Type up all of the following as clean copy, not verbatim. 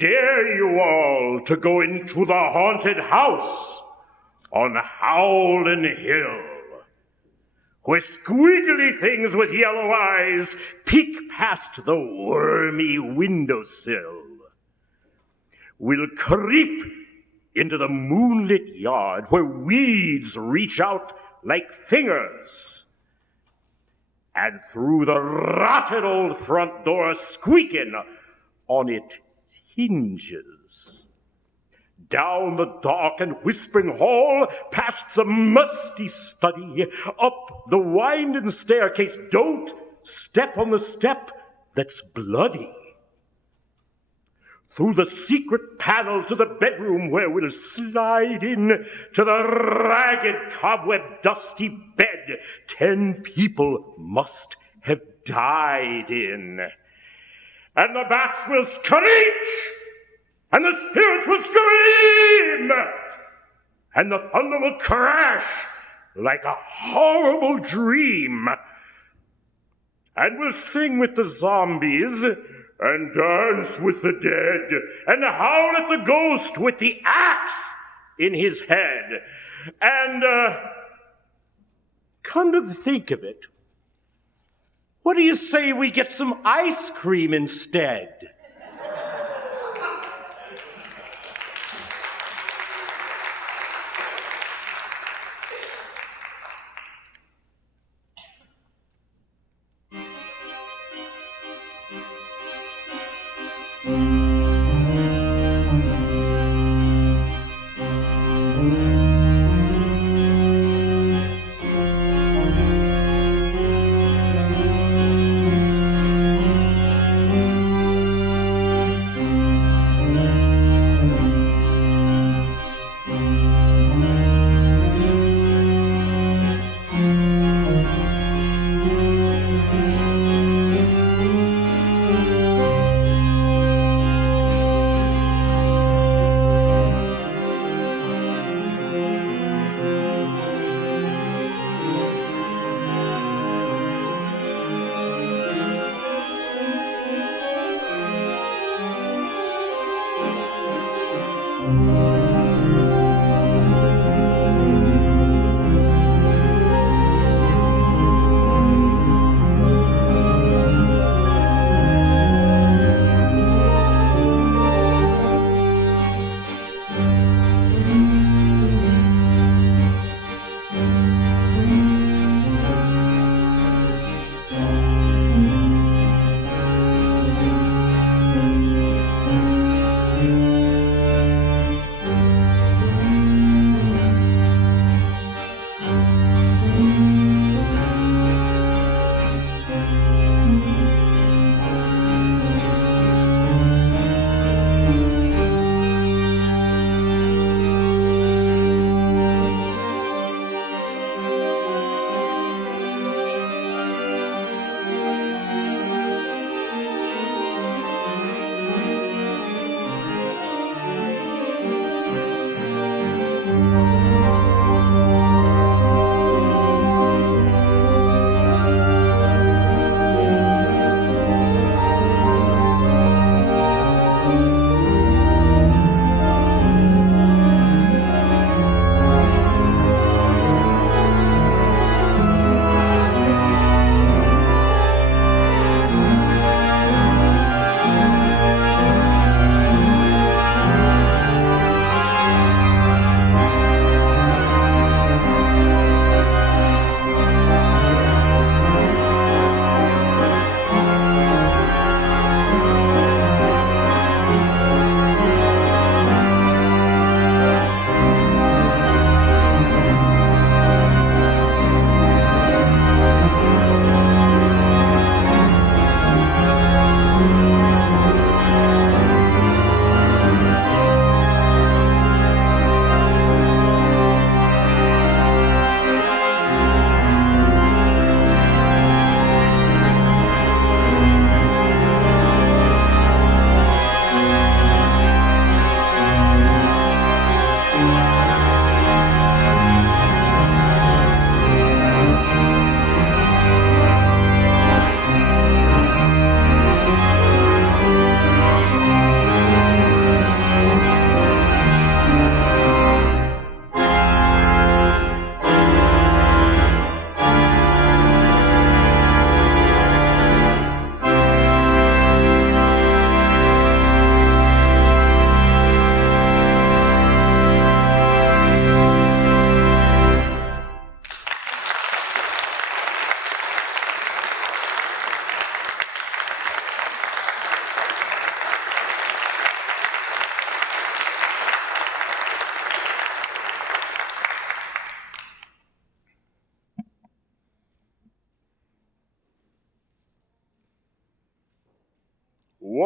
dare you all to go into the haunted house on Howlin' Hill, where squiggly things with yellow eyes peek past the wormy windowsill. We'll creep into the moonlit yard where weeds reach out like fingers, and through the rotted old front door squeaking on its hinges, down the dark and whispering hall, past the musty study, up the winding staircase. Don't step on the step that's bloody. Through the secret panel to the bedroom where we'll slide in, to the ragged, cobweb, dusty bed 10 people must have died in. And the bats will screech, and the spirits will scream, and the thunder will crash like a horrible dream. And we'll sing with the zombies, and dance with the dead, and howl at the ghost with the axe in his head. And, come to think of it, what do you say we get some ice cream instead?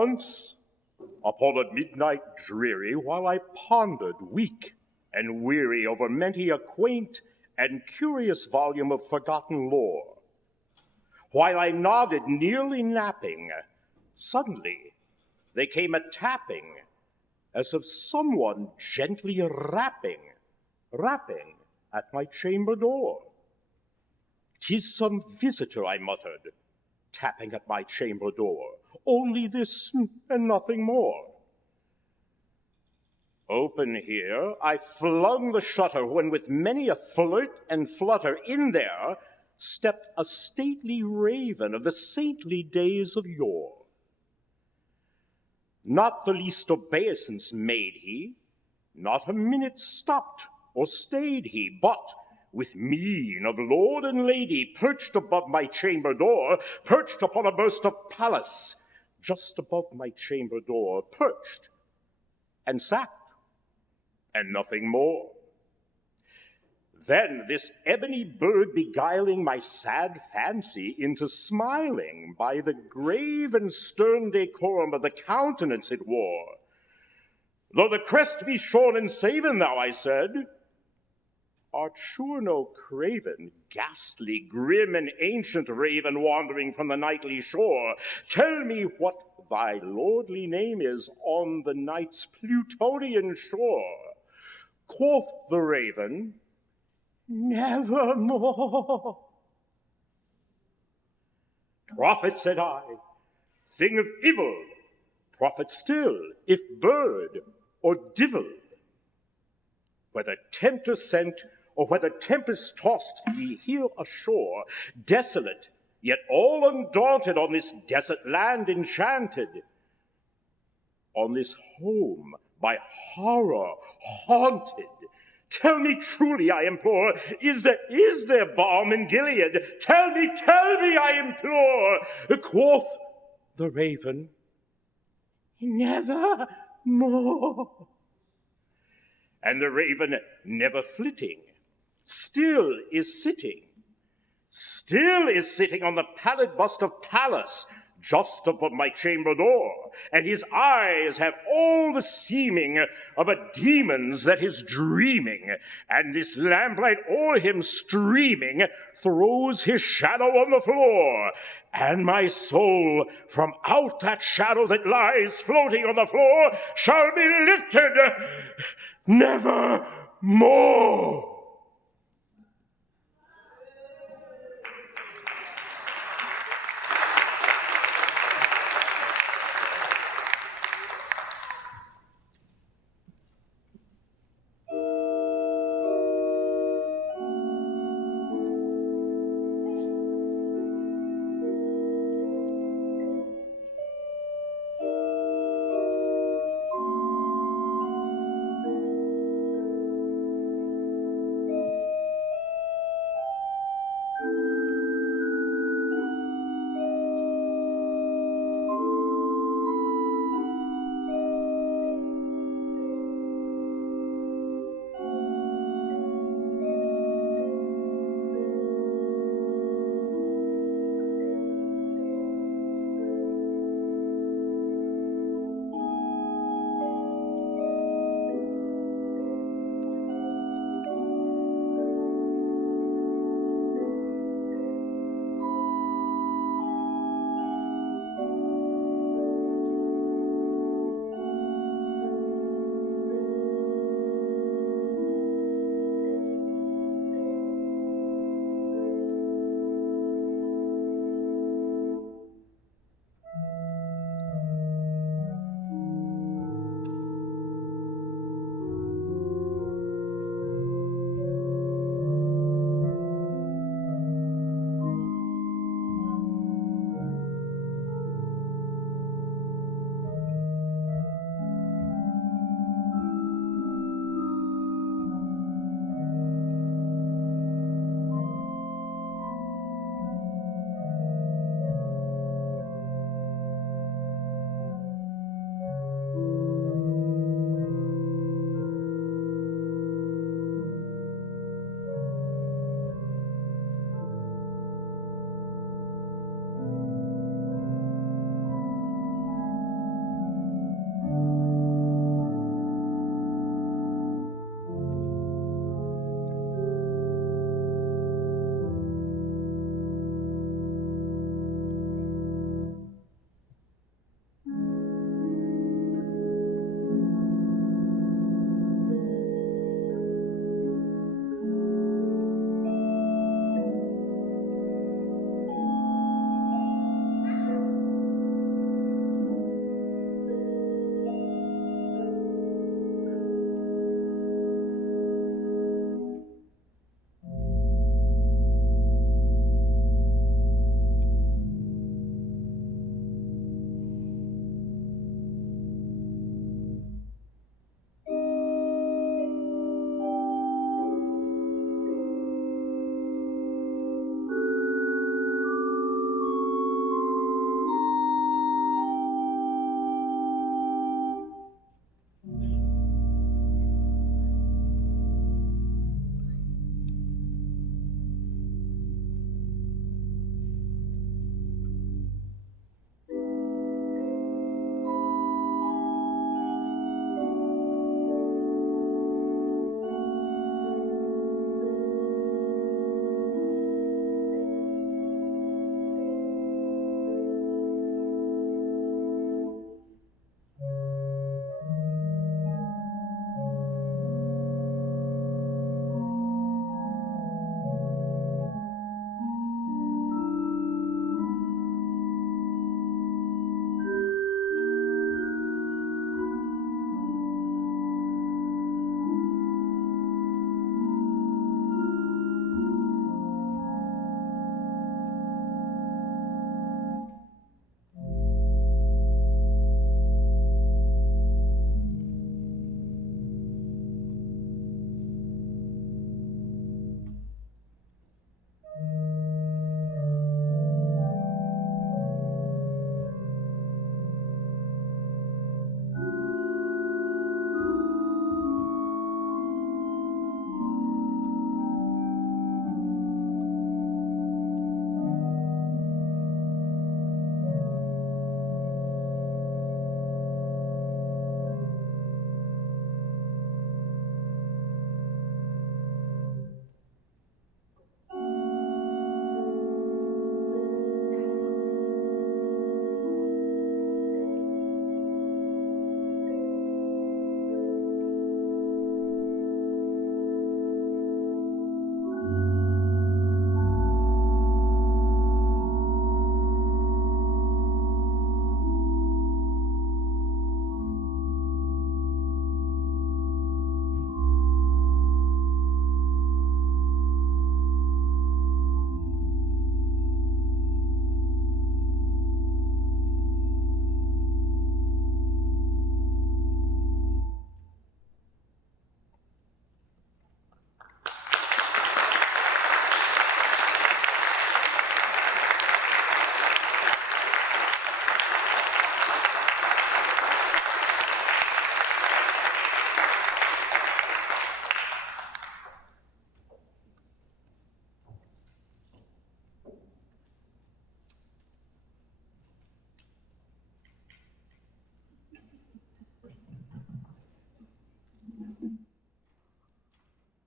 Once, upon a midnight dreary, while I pondered, weak and weary, over many a quaint and curious volume of forgotten lore, while I nodded, nearly napping, suddenly there came a tapping, as of someone gently rapping at my chamber door. "'Tis some visitor," I muttered, tapping at my chamber door. "Only this and nothing more." Open here, I flung the shutter, when with many a flirt and flutter in there stepped a stately raven of the saintly days of yore. Not the least obeisance made he, not a minute stopped or stayed he, but with mien of lord and lady, perched above my chamber door, perched upon a burst of palace, just above my chamber door, perched and sat, and nothing more. Then this ebony bird beguiling my sad fancy into smiling by the grave and stern decorum of the countenance it wore. "Though the crest be shorn and saven, thou," I said, "art sure no craven, ghastly, grim, and ancient raven wandering from the nightly shore. Tell me what thy lordly name is on the night's Plutonian shore." Quoth the raven, "Nevermore." "Prophet," said I, "thing of evil, prophet still, if bird or divil. Whether tempter sent, or whether tempest tossed thee here ashore, desolate, yet all undaunted, on this desert land enchanted, on this home by horror haunted, tell me truly, I implore, is there balm in Gilead? Tell me, I implore." Quoth the raven, "Nevermore." And the raven, never flitting, still is sitting on the pallid bust of Pallas, just above my chamber door, and his eyes have all the seeming of a demon's that is dreaming, and this lamplight o'er him streaming throws his shadow on the floor, and my soul from out that shadow that lies floating on the floor shall be lifted nevermore.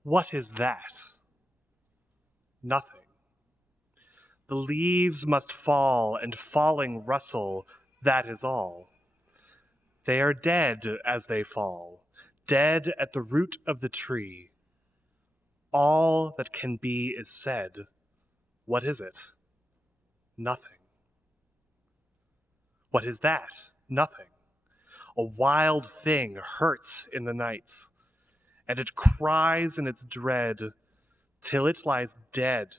What is that? Nothing. The leaves must fall, and falling rustle, that is all. They are dead as they fall, dead at the root of the tree. All that can be is said. What is it? Nothing. What is that? Nothing. A wild thing hurts in the night, and it cries in its dread till it lies dead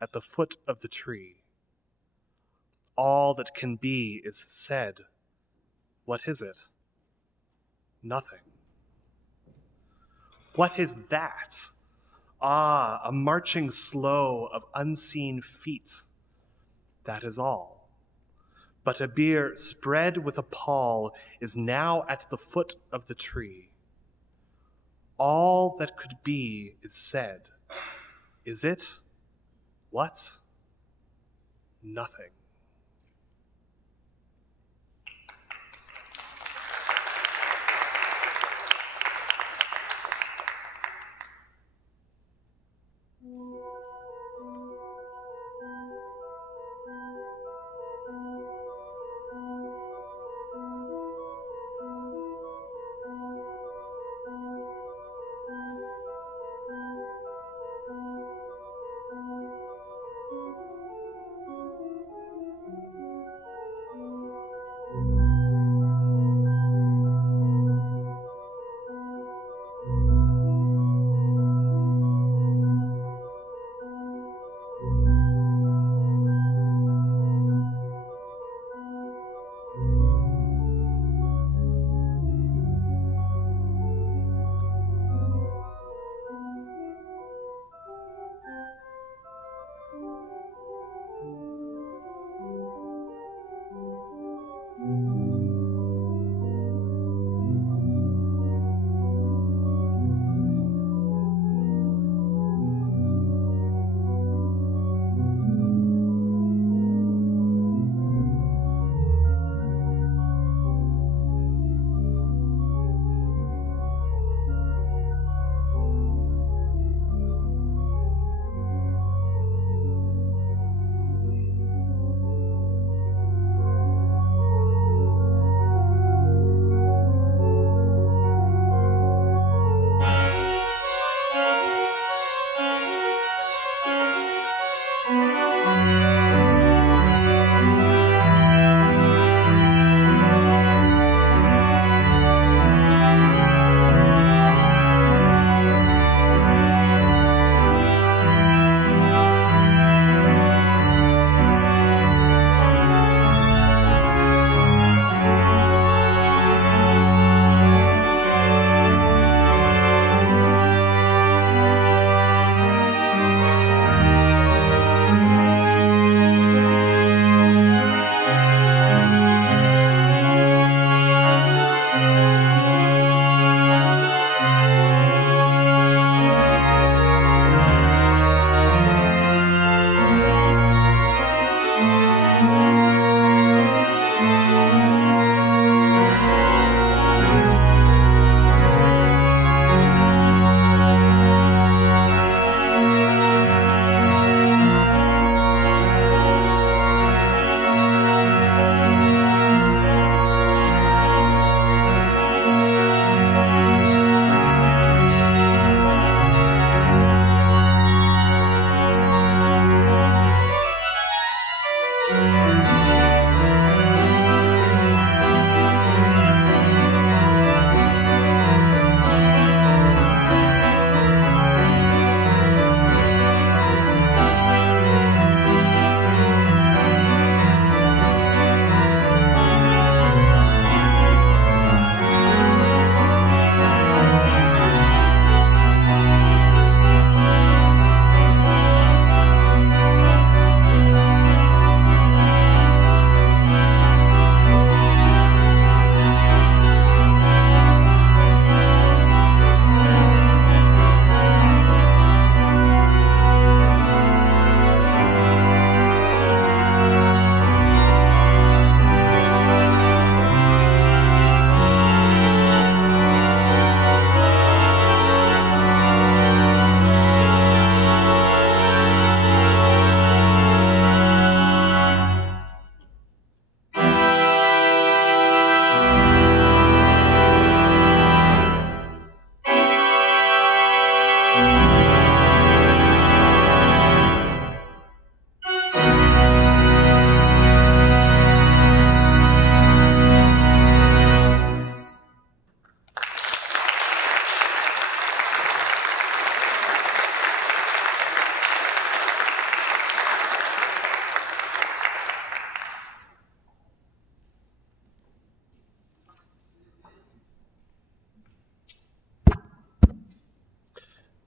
at the foot of the tree. All that can be is said. What is it? Nothing. What is that? Ah, a marching slow of unseen feet. That is all. But a bier spread with a pall is now at the foot of the tree. All that could be is said. Is it? What? Nothing.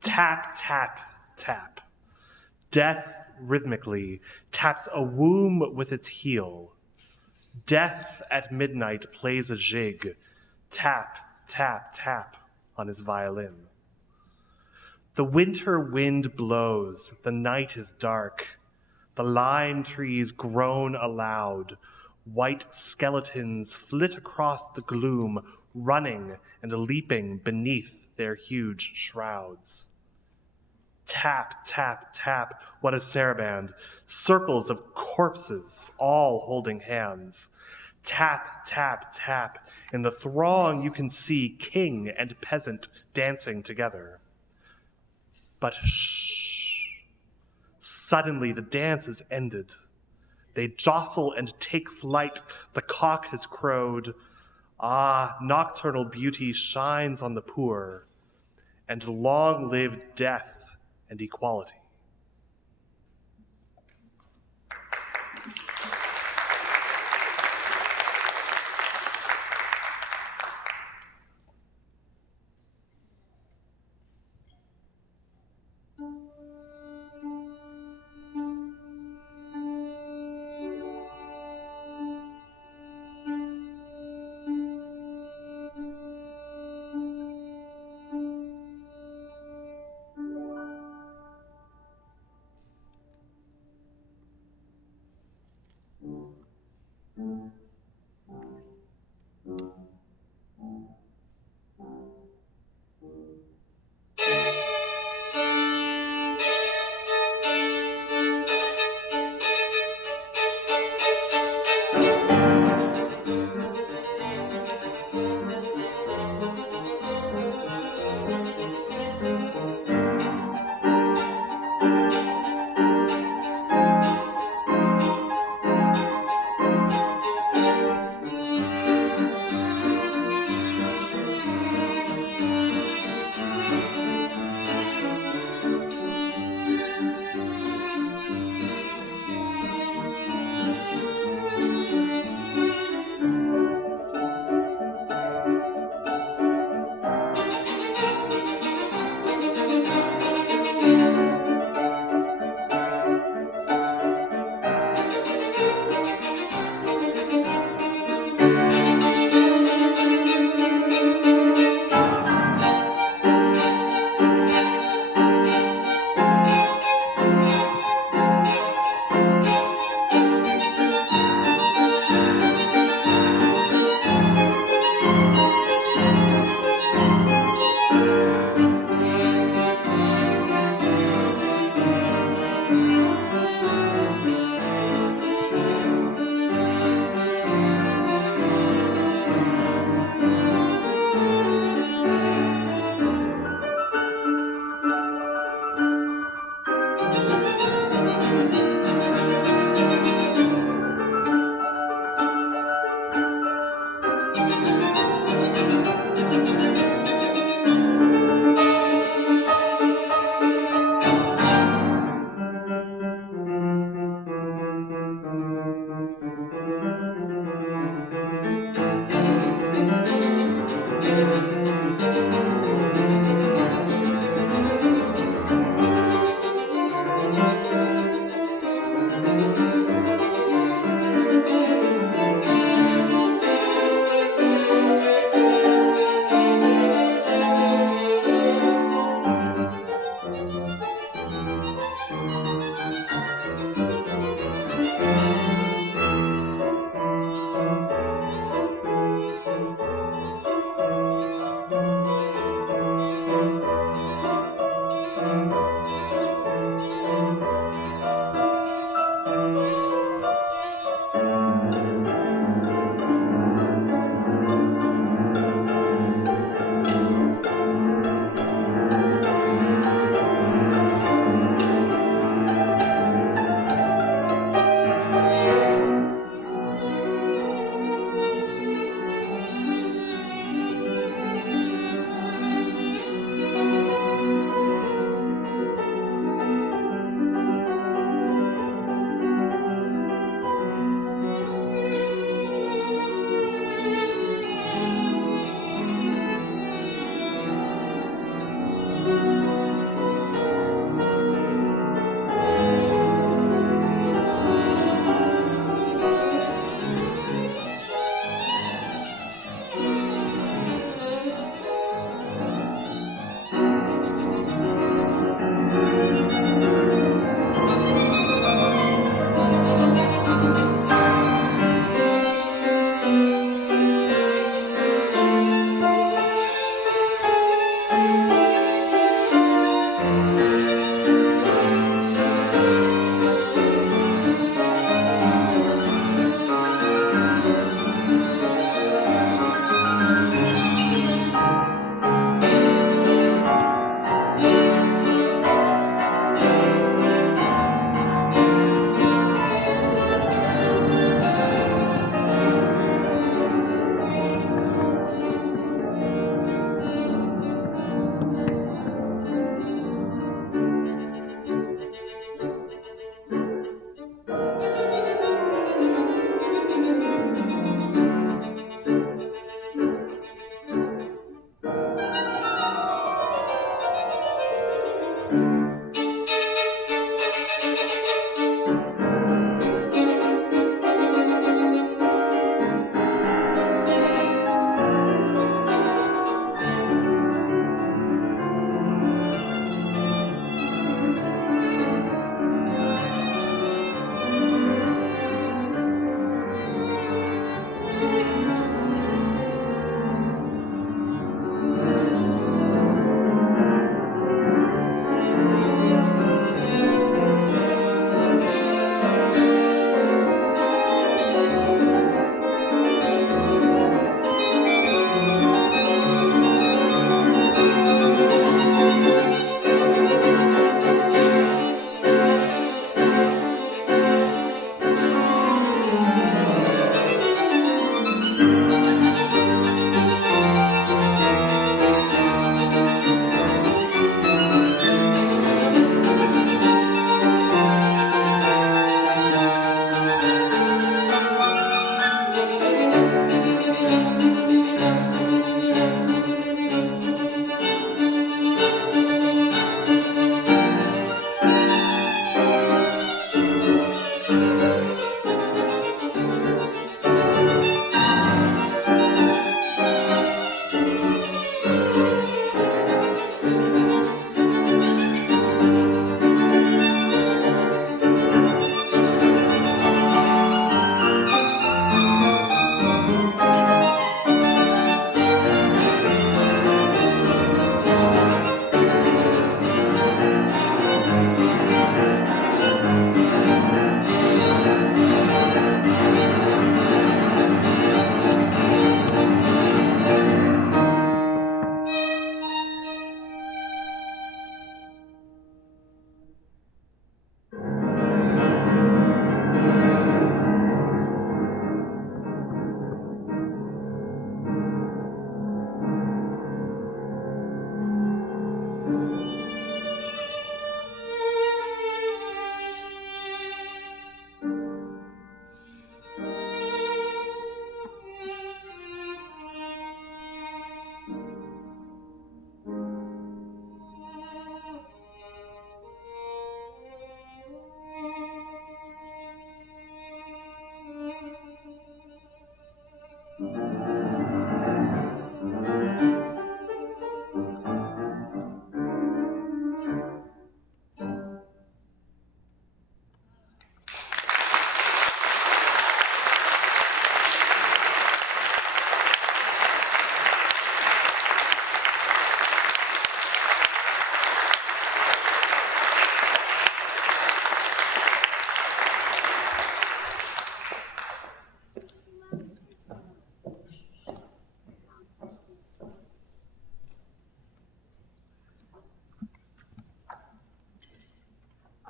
Tap, tap, tap. Death rhythmically taps a womb with its heel. Death at midnight plays a jig. Tap, tap, tap on his violin. The winter wind blows. The night is dark. The lime trees groan aloud. White skeletons flit across the gloom, running and leaping beneath their huge shrouds. Tap, tap, tap, what a saraband. Circles of corpses, all holding hands. Tap, tap, tap. In the throng you can see king and peasant dancing together. But shh. Suddenly the dance is ended. They jostle and take flight. The cock has crowed. Ah, nocturnal beauty shines on the poor, and long live death and equality.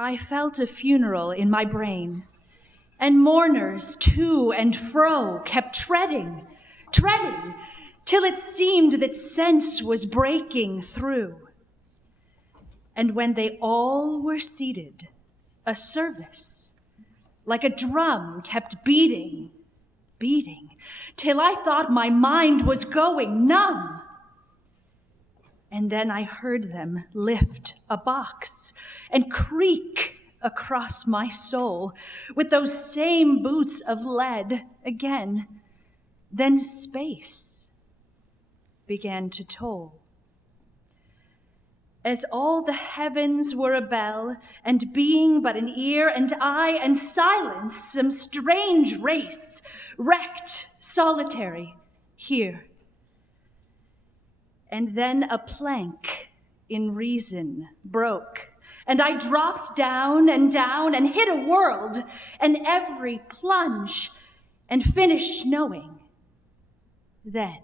I felt a funeral in my brain, and mourners to and fro kept treading, till it seemed that sense was breaking through. And when they all were seated, a service, like a drum, kept beating, till I thought my mind was going numb. And then I heard them lift a box and creak across my soul with those same boots of lead again. Then space began to toll. As all the heavens were a bell, and being but an ear and eye and silence, some strange race, wrecked, solitary, here. And then a plank in reason broke, and I dropped down and hit a world, and every plunge, and finished knowing then.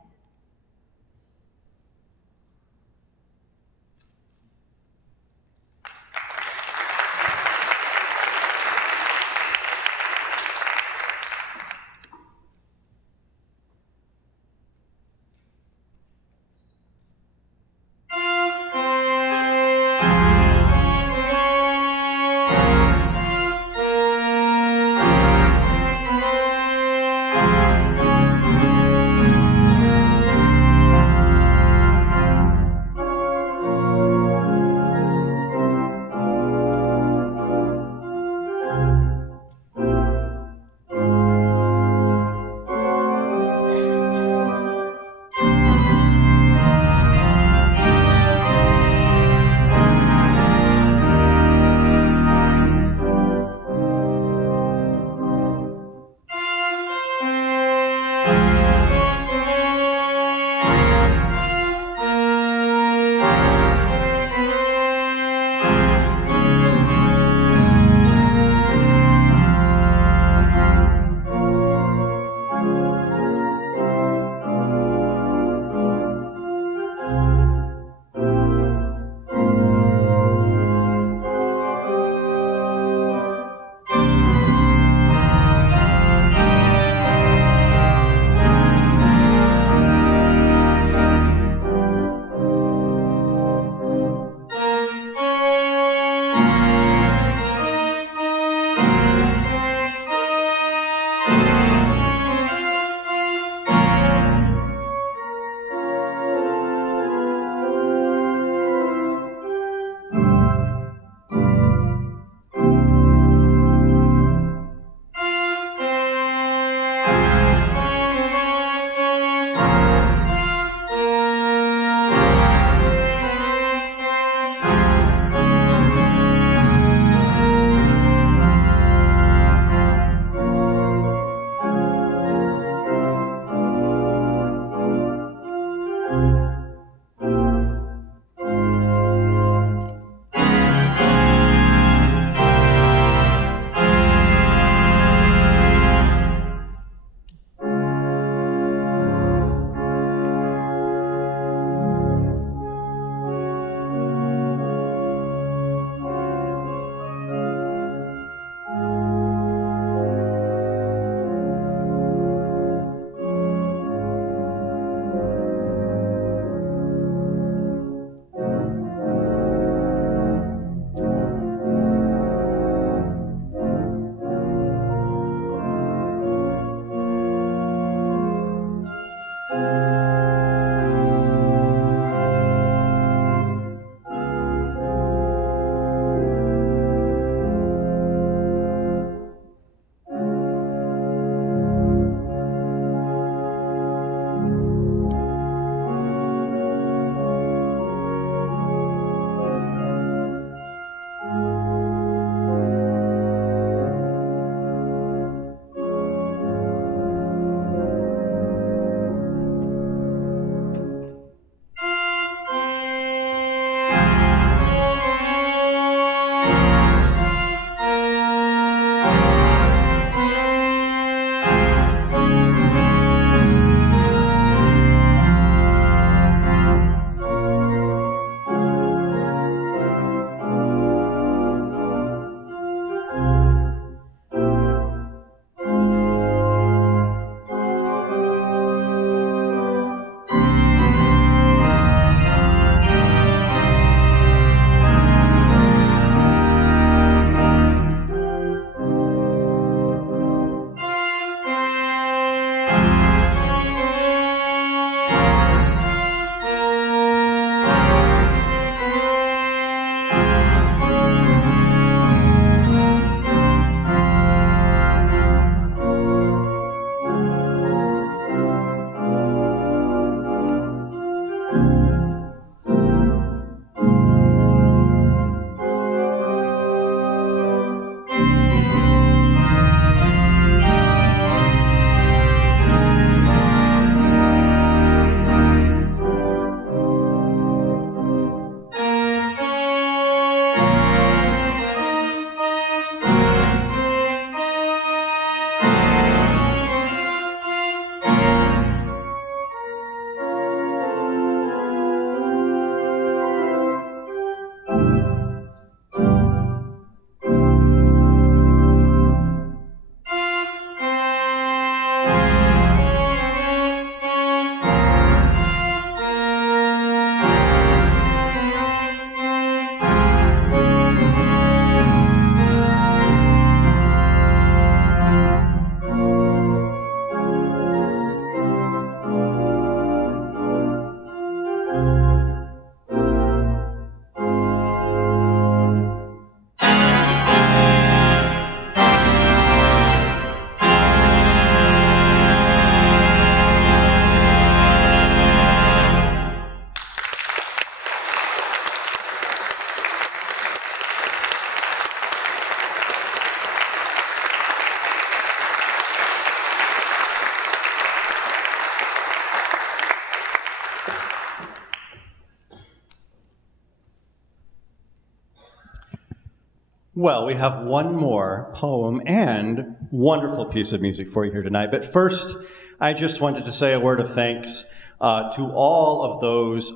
Well, we have one more poem and wonderful piece of music for you here tonight. But first, I just wanted to say a word of thanks to all of those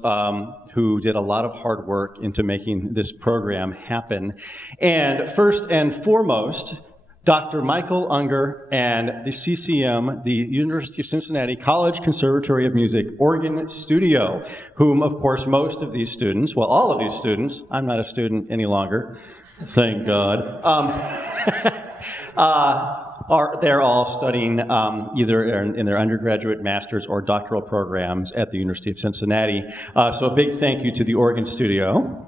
who did a lot of hard work into making this program happen. And first and foremost, Dr. Michael Unger and the CCM, the University of Cincinnati College-Conservatory of Music Organ Studio, whom, of course, most of these students, well, all of these students, I'm not a student any longer, thank God, they're all studying either in their undergraduate, master's, or doctoral programs at the University of Cincinnati. So a big thank you to the Organ Studio.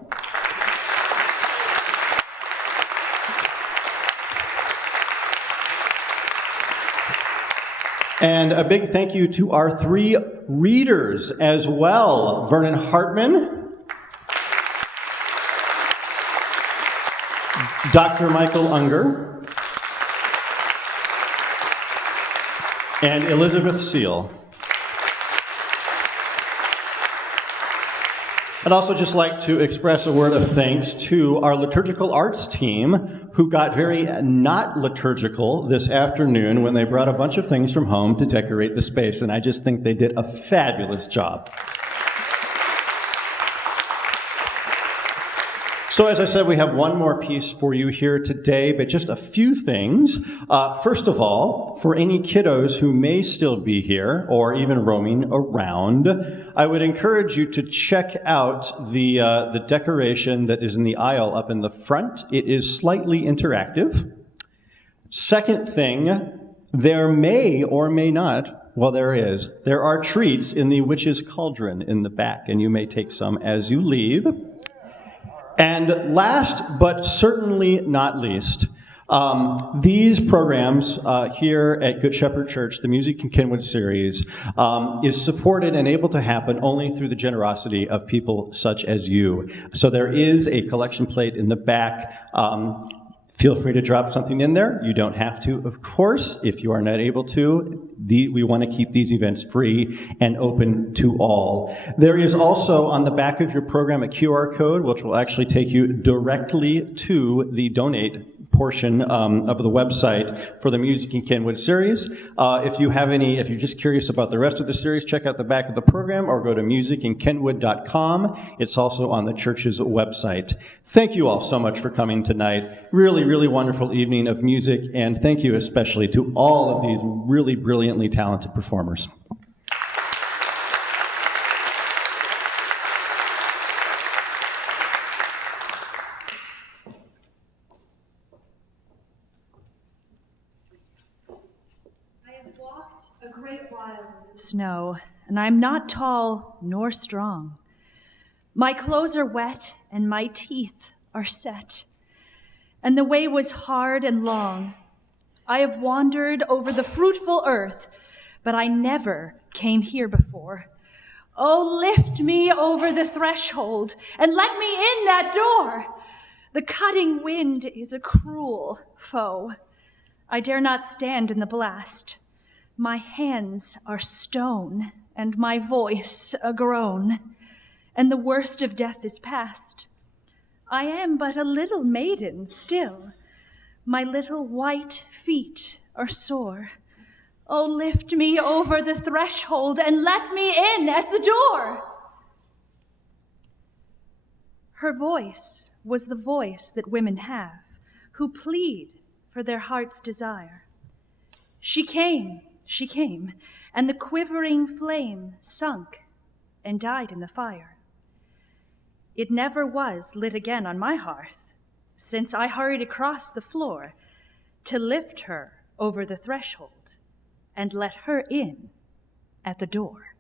And a big thank you to our 3 readers as well. Vernon Hartman, Dr. Michael Unger, and Elizabeth Seal. I'd also just like to express a word of thanks to our liturgical arts team, who got very not liturgical this afternoon when they brought a bunch of things from home to decorate the space, and I just think they did a fabulous job. So as I said, we have one more piece for you here today, but just a few things. First of all, for any kiddos who may still be here or even roaming around, I would encourage you to check out the decoration that is in the aisle up in the front. It is slightly interactive. Second thing, there may or may not, well, there are treats in the witch's cauldron in the back, and you may take some as you leave. And last, but certainly not least, these programs here at Good Shepherd Church, the Music in Kenwood series, is supported and able to happen only through the generosity of people such as you. So there is a collection plate in the back. Feel free to drop something in there. You don't have to, of course, if you are not able to. We want to keep these events free and open to all. There is also on the back of your program a QR code, which will actually take you directly to the donate portion of the website for the Music in Kenwood series. If you're just curious about the rest of the series, check out the back of the program or go to musicinkenwood.com. It's also on the church's website. Thank you all so much for coming tonight. Really, really wonderful evening of music, and thank you especially to all of these really brilliantly talented performers. A great while in the snow, and I'm not tall nor strong. My clothes are wet and my teeth are set, and the way was hard and long. I have wandered over the fruitful earth, but I never came here before. Oh, lift me over the threshold and let me in that door. The cutting wind is a cruel foe. I dare not stand in the blast. My hands are stone, and my voice a groan, and the worst of death is past. I am but a little maiden still. My little white feet are sore. Oh, lift me over the threshold and let me in at the door. Her voice was the voice that women have, who plead for their heart's desire. She came, and the quivering flame sunk and died in the fire. It never was lit again on my hearth, since I hurried across the floor to lift her over the threshold and let her in at the door.